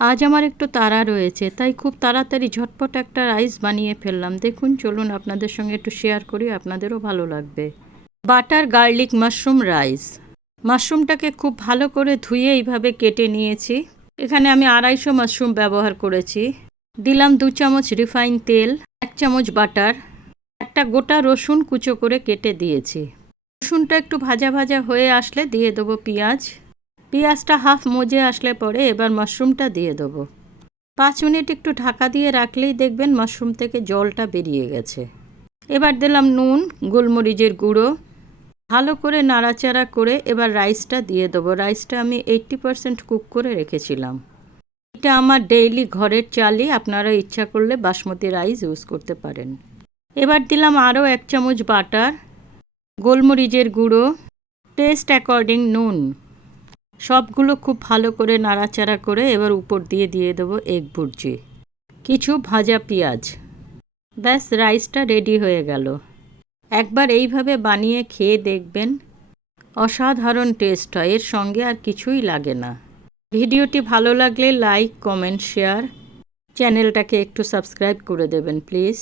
আজ আমার একটু তাড়া রয়েছে, তাই খুব তাড়াতাড়ি ঝটপট একটা রাইস বানিয়ে ফেললাম। দেখুন, চলুন আপনাদের সঙ্গে একটু শেয়ার করি, আপনাদেরও ভালো লাগবে। Butter garlic mushroom rice. মাশরুমটাকে খুব ভালো করে ধুয়ে এইভাবে কেটে নিয়েছি। এখানে আমি 250 মাশরুম ব্যবহার করেছি। দিলাম 2 চামচ রিফাইন তেল, 1 চামচ বাটার, একটা গোটা রসুন কুচো করে কেটে দিয়েছি। রসুনটা একটু ভাজা ভাজা হয়ে আসলে দিয়ে দেবো পেঁয়াজ। পেঁয়াজটা হাফ মজে আসলে পরে এবার মাশরুমটা দিয়ে দেবো। 5 মিনিট একটু ঢাকা দিয়ে রাখলেই দেখবেন মাশরুম থেকে জলটা বেরিয়ে গেছে। এবার দিলাম নুন, গোলমরিচের গুঁড়ো, ভালো করে নাড়াচাড়া করে এবার রাইসটা দিয়ে দেবো। রাইসটা আমি 80% কুক করে রেখেছিলাম। এটা আমার ডেইলি ঘরের চালই, আপনারা ইচ্ছা করলে বাসমতি রাইস ইউজ করতে পারেন। এবার দিলাম আরও 1 চামচ বাটার, গোলমরিচের গুঁড়ো, টেস্ট অ্যাকর্ডিং নুন। সবগুলো খুব ভালো করে নাড়াচাড়া করে এবার উপর দিয়ে দেবো এগ ভুর্জি, কিছু ভাজা পেঁয়াজ। ব্যাস, রাইসটা রেডি হয়ে গেল। একবার এইভাবে বানিয়ে খেয়ে দেখবেন, অসাধারণ টেস্ট হয়, এর সঙ্গে আর কিছুই লাগে না। ভিডিওটি ভালো লাগলে লাইক, কমেন্ট, শেয়ার, চ্যানেলটাকে একটু সাবস্ক্রাইব করে দেবেন প্লিজ।